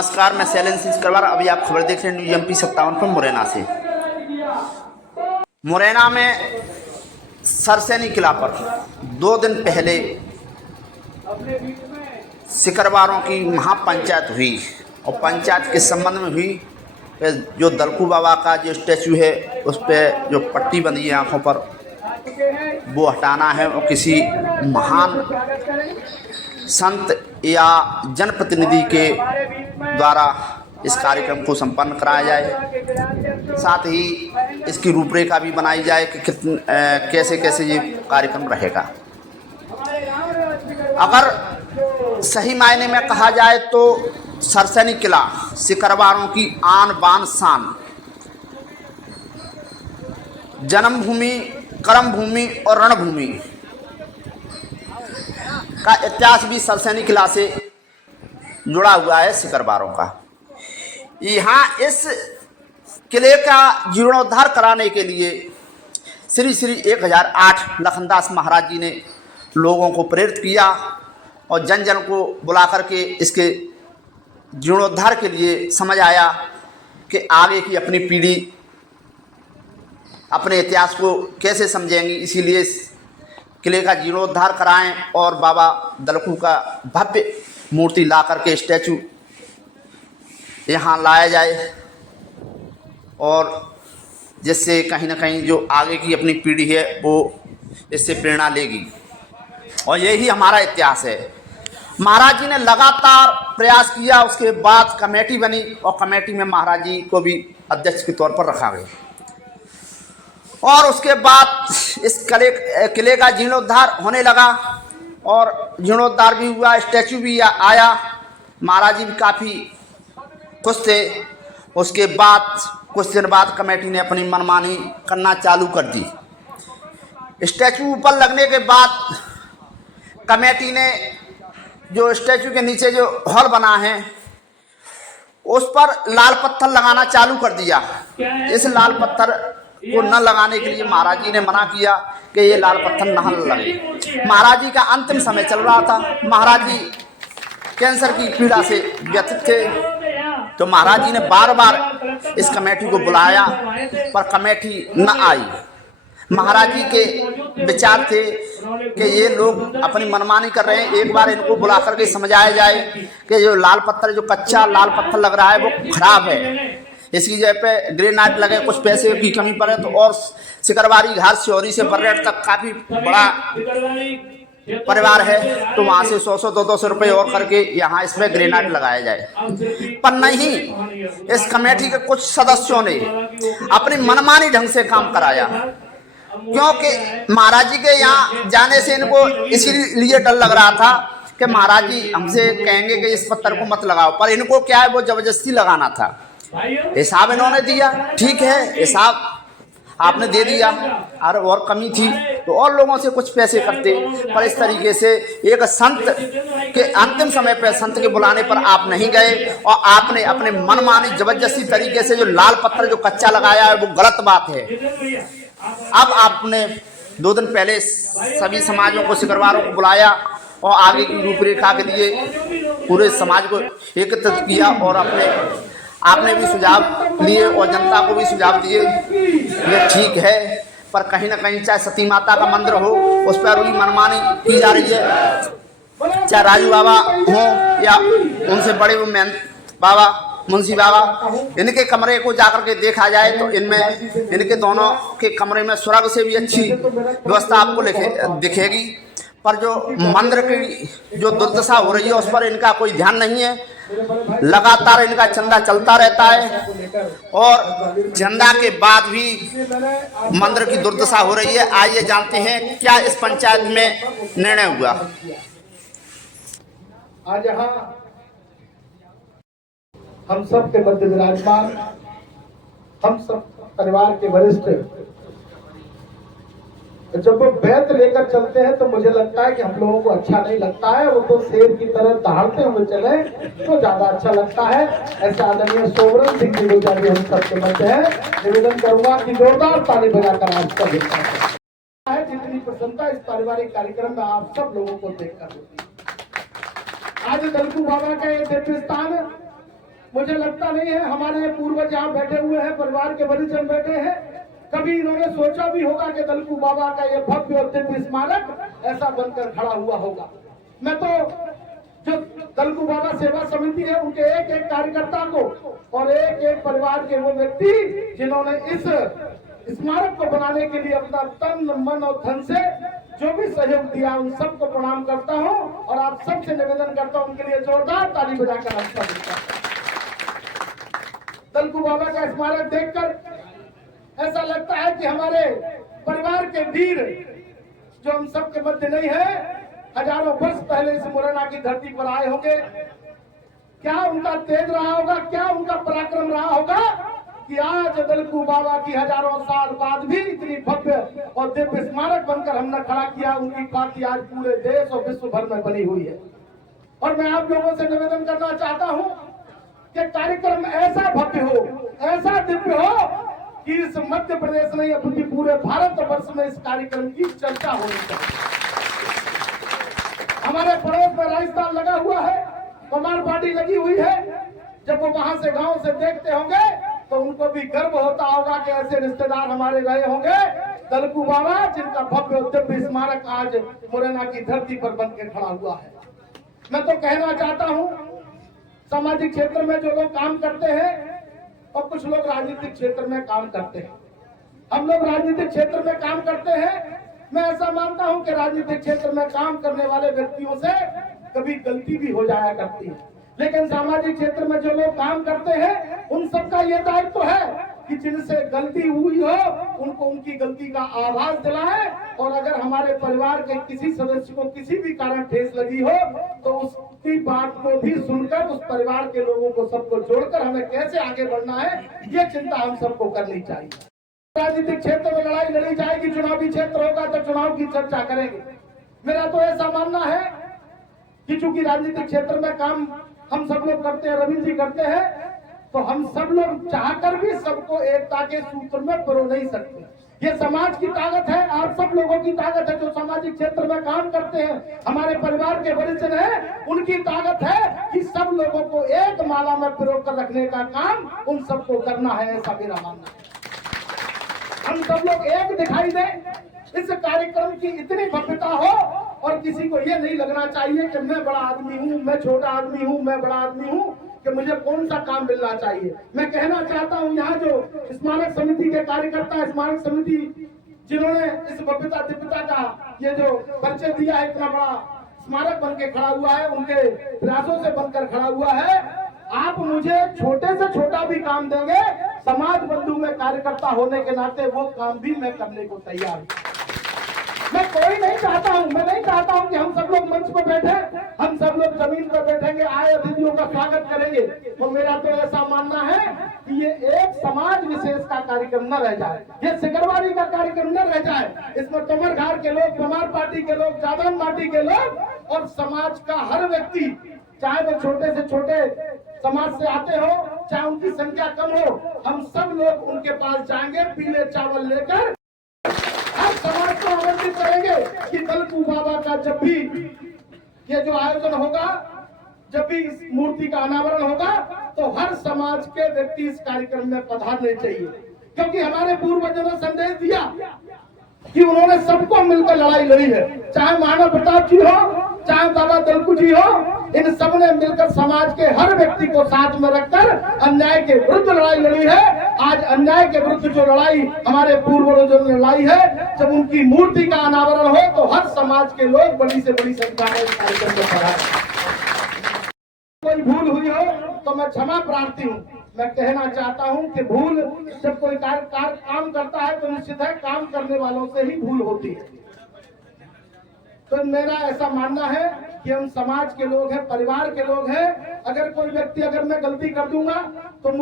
नमस्कार, मैं शैलेंद्र सिंह सिकरवार। अभी आप खबर देख रहे हैं न्यूज MP 57 पर मुरैना से। मुरैना में सरसैनी किला पर 2 दिन पहले सिकरवारों की महापंचायत हुई और पंचायत के संबंध में हुई। जो दलकू बाबा का जो स्टैचू है उस पर जो पट्टी बंधी है आँखों पर, वो हटाना है और किसी महान संत या जनप्रतिनिधि के द्वारा इस कार्यक्रम को संपन्न कराया जाए। साथ ही इसकी रूपरेखा भी बनाई जाए कि कैसे कैसे ये कार्यक्रम रहेगा। अगर सही मायने में कहा जाए तो सरसैनी किला सिकरवारों की आन बान शान, जन्मभूमि, कर्मभूमि और रणभूमि का इतिहास भी सरसैनी किला से जुड़ा हुआ है सिकरवारों का। यहाँ इस किले का जीर्णोद्धार कराने के लिए श्री 1008 लखनदास महाराज जी ने लोगों को प्रेरित किया और जन जन को बुला करके इसके जीर्णोद्धार के लिए समझ आया कि आगे की अपनी पीढ़ी अपने इतिहास को कैसे समझेंगी। इसीलिए किले का जीर्णोद्धार कराएं और बाबा दलकू का भव्य मूर्ति ला करके स्टैचू यहाँ लाया जाए और जिससे कहीं ना कहीं जो आगे की अपनी पीढ़ी है वो इससे प्रेरणा लेगी। और यही हमारा इतिहास है। महाराज जी ने लगातार प्रयास किया, उसके बाद कमेटी बनी और कमेटी में महाराज जी को भी अध्यक्ष के तौर पर रखा गया और उसके बाद इस किले का जीर्णोद्धार होने लगा और जीर्णोद्धार भी हुआ, स्टैचू भी आया। महाराज जी भी काफ़ी खुश थे। उसके बाद कुछ दिन बाद कमेटी ने अपनी मनमानी करना चालू कर दी। स्टैचू ऊपर लगने के बाद कमेटी ने जो स्टैचू के नीचे जो हॉल बना है उस पर लाल पत्थर लगाना चालू कर दिया। इस लाल पत्थर को न लगाने के लिए महाराज जी ने मना किया कि ये लाल पत्थर न लगे। महाराज जी का अंतिम समय चल रहा था। महाराज जी कैंसर की पीड़ा से व्यथित थे, तो महाराज जी ने बार बार इस कमेटी को बुलाया पर कमेटी न आई। महाराज जी के विचार थे कि ये लोग अपनी मनमानी कर रहे हैं, एक बार इनको बुला करके समझाया जाए कि जो लाल पत्थर, जो कच्चा लाल पत्थर लग रहा है वो खराब है, इसकी जगह पे ग्रेनाइट लगे। कुछ पैसे की कमी पड़े तो और सिकरवारी घाट सिहोरी से बर्रेट तक काफ़ी बड़ा परिवार है, तो वहाँ से 100-200 रुपये और करके यहाँ इसमें ग्रेनाइट लगाया जाए। पर नहीं, इस कमेटी के कुछ सदस्यों ने अपनी मनमानी ढंग से काम कराया, क्योंकि महाराज जी के यहाँ जाने से इनको इसीलिए डर लग रहा था कि महाराज जी हमसे कहेंगे कि इस पत्थर को मत लगाओ, पर इनको क्या है वो जबरदस्ती लगाना था। हिसाब इन्होंने दिया, ठीक है, हिसाब आपने दे दिया, और कमी थी तो और लोगों से कुछ पैसे करते। पर इस तरीके से एक संत के अंतिम समय पर संत के बुलाने पर आप नहीं गए और आपने अपने मनमानी जबरदस्ती तरीके से जो लाल पत्थर जो कच्चा लगाया है वो गलत बात है। अब आपने 2 दिन पहले सभी समाजों को, सिकरवारों को बुलाया और आगे की रूपरेखा के लिए पूरे समाज को एकत्रित किया और आपने भी सुझाव लिए और जनता को भी सुझाव दिए। ये ठीक है, पर कहीं ना कहीं चाहे सती माता का मंदिर हो उस पर भी मनमानी की जा रही है। चाहे राजू बाबा हों या उनसे बड़े वो बाबा, मुंशी बाबा, इनके कमरे को जाकर के देखा जाए तो इनमें इनके दोनों के कमरे में स्वर्ग से भी अच्छी व्यवस्था आपको दिखेगी। पर जो मंदिर की जो दुर्दशा हो रही है उस पर इनका कोई ध्यान नहीं है। लगातार इनका चंदा चलता रहता है और चंदा के बाद भी मंदिर की दुर्दशा हो रही है। आइए जानते हैं क्या इस पंचायत में निर्णय हुआ। आज यहाँ हम सब के मध्य विराजमान, हम सब परिवार के वरिष्ठ जब वो बैत लेकर चलते हैं तो मुझे लगता है कि हम लोगों को अच्छा नहीं लगता है। वो तो शेर की तरह दहाड़ते हुए चले तो ज्यादा अच्छा लगता है। ऐसे आदरणीय सोवरन सिंह जी गुलजारी हम सबके मध्य है। निवेदन करूंगा कि जोरदार ताली बजाकर आज का है जितनी प्रसन्नता इस पारिवारिक कार्यक्रम में आप सब लोगों को देखकर होती है। आज दलकू बाबा का ये दिव्य स्थान मुझे लगता नहीं है हमारे पूर्वज यहाँ बैठे हुए हैं, परिवार के वरिष्ठ बैठे हैं, कभी इन्होंने सोचा भी होगा कि दलकू बाबा का ये भव्य और दिव्य स्मारक ऐसा बनकर खड़ा हुआ होगा। मैं तो जो दलकू बाबा सेवा समिति है उनके एक एक कार्यकर्ता को और एक एक परिवार के वो व्यक्ति जिन्होंने इस स्मारक को बनाने के लिए अपना तन मन और धन से जो भी सहयोग दिया उन सबको प्रणाम करता हूं और आप सबसे निवेदन करता हूं उनके लिए जोरदार ताली बजाकर अच्छा देता हूं। दलकू बाबा का स्मारक देखकर ऐसा लगता है कि हमारे परिवार के वीर जो हम सबके मध्य नहीं है, हजारों वर्ष पहले इस मुरैना की धरती पर आए होंगे। क्या उनका तेज रहा होगा, क्या उनका पराक्रम रहा होगा कि आज दलकू बाबा की हजारों साल बाद भी इतनी भव्य और दिव्य स्मारक बनकर हमने खड़ा किया। उनकी ख्याति आज पूरे देश और विश्व भर में बनी हुई है। और मैं आप लोगों से निवेदन करना चाहता हूं कि कार्यक्रम ऐसा भव्य हो, ऐसा दिव्य हो कि इस मध्य प्रदेश नहीं अपनी पूरे भारत वर्ष में इस कार्यक्रम की चर्चा होनी चाहिए। हमारे पड़ोस में राजस्थान लगा हुआ है, कमाल पार्टी लगी हुई है। जब वो वहां से गांव से देखते होंगे तो उनको भी गर्व होता होगा कि ऐसे रिश्तेदार हमारे रहे होंगे। दलकू बाबा जिनका भव्य और दिव्य स्मारक आज मुरैना की धरती पर बनकर खड़ा हुआ है। मैं तो कहना चाहता हूं सामाजिक क्षेत्र में जो लोग काम करते हैं और कुछ लोग राजनीतिक क्षेत्र में काम करते हैं, हम लोग राजनीतिक क्षेत्र में काम करते हैं। मैं ऐसा मानता हूं कि राजनीतिक क्षेत्र में काम करने वाले व्यक्तियों से कभी गलती भी हो जाया करती है, लेकिन सामाजिक क्षेत्र में जो लोग काम करते हैं उन सबका ये दायित्व है कि जिनसे गलती हुई हो उनको उनकी गलती का आभास दिलाएं। और अगर हमारे परिवार के किसी सदस्य को किसी भी कारण ठेस लगी हो तो उसकी बात को भी सुनकर उस परिवार के लोगों को सबको जोड़कर हमें कैसे आगे बढ़ना है ये चिंता हम सबको करनी चाहिए। राजनीतिक क्षेत्र में लड़ाई लड़ी जाएगी, चुनावी क्षेत्र होगा तो चुनाव की चर्चा करेंगे। मेरा तो ऐसा मानना है कि चूंकि राजनीतिक क्षेत्र में काम हम सब लोग करते हैं, रविंद्र जी करते हैं, तो हम सब लोग चाहकर भी सबको एकता के सूत्र में पिरो नहीं सकते। ये समाज की ताकत है, आप सब लोगों की ताकत है जो सामाजिक क्षेत्र में काम करते हैं, हमारे परिवार के वरिष्ठ हैं, उनकी ताकत है कि सब लोगों को एक माला में पिरो कर रखने का काम उन सबको करना है, ऐसा मेरा मानना है। हम सब लोग एक दिखाई दे, इस कार्यक्रम की इतनी भव्यता हो और किसी को ये नहीं लगना चाहिए कि मैं बड़ा आदमी हूँ, मैं छोटा आदमी हूँ, मैं बड़ा आदमी हूँ, कि मुझे कौन सा काम मिलना चाहिए। मैं कहना चाहता हूँ यहाँ जो स्मारक समिति के कार्यकर्ता, स्मारक समिति जिन्होंने इस भव्यता दिव्यता का ये जो परिचय दिया है, इतना बड़ा स्मारक बन के खड़ा हुआ है, उनके प्रयासों से बनकर खड़ा हुआ है। आप मुझे छोटे से छोटा भी काम देंगे, समाज बंधु में कार्यकर्ता होने के नाते वो काम भी मैं करने को तैयार हूँ। मैं कोई नहीं चाहता हूँ, मैं नहीं चाहता हूँ कि हम सब लोग मंच पर बैठे, हम सब लोग जमीन पर बैठेंगे, आए अतिथियों का स्वागत करेंगे। तो मेरा तो ऐसा मानना है कि ये एक समाज विशेष का कार्यक्रम न रह जाए, ये सिकरवारी का कार्यक्रम न रह जाए। इसमें तमरघाट के लोग, कमार पार्टी के लोग, जादन माटी के लोग और समाज का हर व्यक्ति, चाहे वो छोटे से छोटे समाज से आते हो, चाहे उनकी संख्या कम हो, हम सब लोग उनके पास जाएंगे पीले चावल लेकर, हर समाज को आमंत्रित करेंगे कि दलकू बाबा का जब भी ये जो आयोजन होगा, जब भी इस मूर्ति का अनावरण होगा तो हर समाज के व्यक्ति इस कार्यक्रम में पधारने चाहिए। क्योंकि हमारे पूर्वजों ने संदेश दिया कि उन्होंने सबको मिलकर लड़ाई लड़ी है, चाहे महाराणा प्रताप जी हो, चाहे बाबा दलकू जी हो, इन सब ने मिलकर समाज के हर व्यक्ति को साथ में रखकर अन्याय के विरुद्ध लड़ाई लड़ी है। आज अन्याय के विरुद्ध जो लड़ाई हमारे पूर्वजों ने लड़ाई है, जब उनकी मूर्ति का अनावरण हो तो हर समाज के लोग बड़ी से बड़ी संख्या में इस कार्यक्रम में पधारें। कोई भूल हुई हो तो मैं क्षमा प्रार्थी हूँ। मैं कहना चाहता हूँ कि भूल जब कोई काम करता है तो निश्चित है काम करने वालों से ही भूल होती है। तो मेरा ऐसा मानना है कि हम समाज के लोग हैं, परिवार के लोग हैं। अगर कोई व्यक्ति, अगर मैं गलती कर दूंगा तो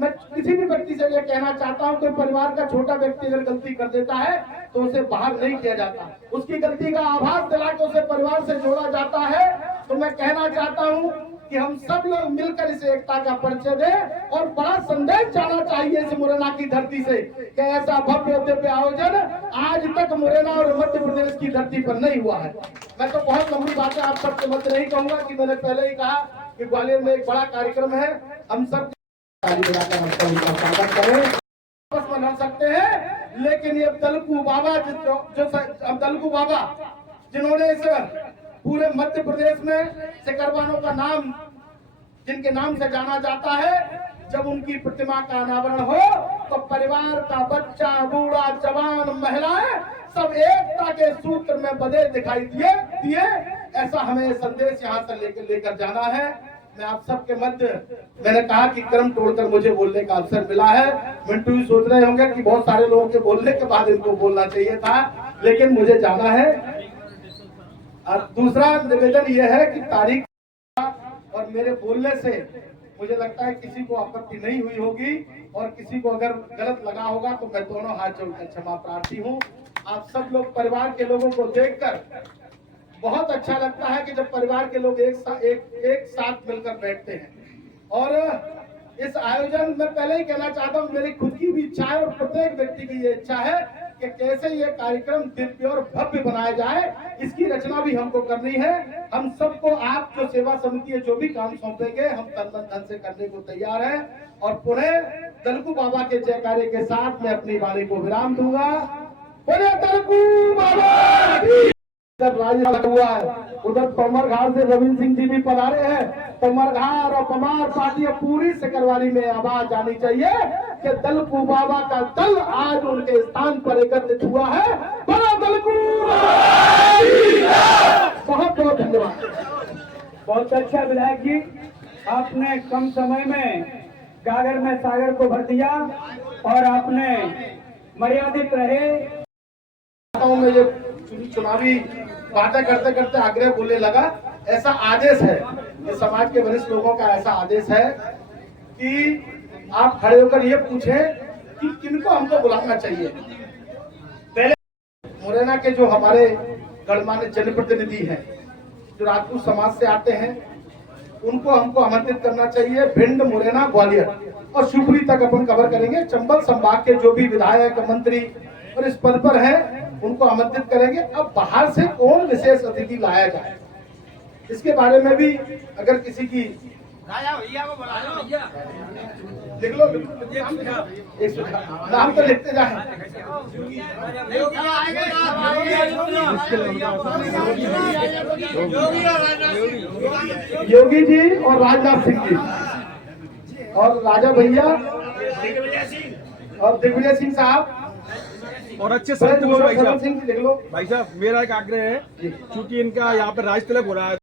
मैं किसी भी व्यक्ति से ये कहना चाहता हूँ, कोई परिवार का छोटा व्यक्ति अगर गलती कर देता है तो उसे बाहर नहीं किया जाता, उसकी गलती का आभास दिला के उसे परिवार से जोड़ा जाता है। तो मैं कहना चाहता हूँ कि हम सब लोग मिलकर इस एकता का परिचय दें और बड़ा संदेश जाना चाहिए इस मुरैना की धरती से कि ऐसा भव्य दिव्य आयोजन आज तक मुरैना और मध्य प्रदेश की धरती पर नहीं हुआ है। मैं तो बहुत लंबी बातें आप सबके मध्य नहीं कहूंगा कि मैंने पहले ही कहा कि ग्वालियर में एक बड़ा कार्यक्रम है, हम सब ताली बजाकर हम सब उनका स्वागत करें। आपस में लड़ सकते हैं, लेकिन ये दलकू बाबा दलकू बाबा जिन्होंने इस पूरे मध्य प्रदेश में सिकरवानों का नाम, जिनके नाम से जाना जाता है, जब उनकी प्रतिमा का अनावरण हो तो परिवार का बच्चा, बूढ़ा, जवान, महिलाएं सब एकता के सूत्र में बंधे दिखाई दिए। ऐसा हमें संदेश यहाँ से लेकर जाना है। मैं आप सबके मध्य, मैंने कहा कि क्रम तोड़कर मुझे बोलने का अवसर मिला है। मिंटू भी सोच रहे होंगे कि बहुत सारे लोगों के बोलने के बाद इनको बोलना चाहिए था, लेकिन मुझे जाना है। और दूसरा निवेदन यह है कि तारीख और मेरे बोलने से मुझे लगता है किसी को आपत्ति नहीं हुई होगी, और किसी को अगर गलत लगा होगा तो मैं दोनों हाथ जोड़कर क्षमा प्रार्थी हूँ। आप सब लोग परिवार के लोगों को देखकर बहुत अच्छा लगता है कि जब परिवार के लोग एक साथ मिलकर बैठते हैं। और इस आयोजन में पहले ही कहना चाहता हूँ, मेरी खुद की भी इच्छा है और प्रत्येक व्यक्ति की ये इच्छा है कि कैसे ये कार्यक्रम दिव्य और भव्य बनाया जाए, इसकी रचना भी हमको करनी है। हम सबको आप जो सेवा समिति है जो भी काम सौंपेंगे, हम तन मन धन से करने को तैयार हैं। और पुनः दलकू बाबा के जयकारे के साथ मैं अपनी वाणी को विराम दूंगा। पुनः दलकू बाबा की राज हुआ है। उधर पमर घाट से रविंद्र सिंह जी भी पधारे हैं। पमर घाट और पमार पार्टी पूरी सिकरवाली में आवाज आनी चाहिए कि दलकू बाबा का दल आज उनके स्थान पर एकत्रित हुआ है। बड़ा दलकू, बहुत बहुत धन्यवाद। बहुत अच्छा विधायक जी, आपने कम समय में गागर में सागर को भर दिया और आपने मर्यादित रहे। में ये चुनावी बातें करते करते आग्रह बोलने लगा। ऐसा आदेश है, ये समाज के वरिष्ठ लोगों का ऐसा आदेश है कि आप खड़े होकर ये पूछें कि किनको हमको बुलाना चाहिए। पहले मुरैना के जो हमारे गणमान्य जनप्रतिनिधि हैं, जो राजपूत समाज से आते हैं, उनको हमको आमंत्रित करना चाहिए। भिंड, मुरैना, ग्वालियर और शिवपुरी तक अपन कवर करेंगे। चंबल संभाग के जो भी विधायक, मंत्री और इस पद पर है, उनको आमंत्रित करेंगे। अब बाहर से कौन विशेष अतिथि लाया जाए, इसके बारे में भी अगर किसी की लिख लो, नाम तो लिखते जाए। योगी जी और राजनाथ सिंह जी और राजा भैया और दिग्विजय सिंह साहब और अच्छे संत भाई सिंह, देख लो भाई साहब। मेरा एक आग्रह है, क्योंकि इनका यहाँ पे राज तिलक हो रहा है।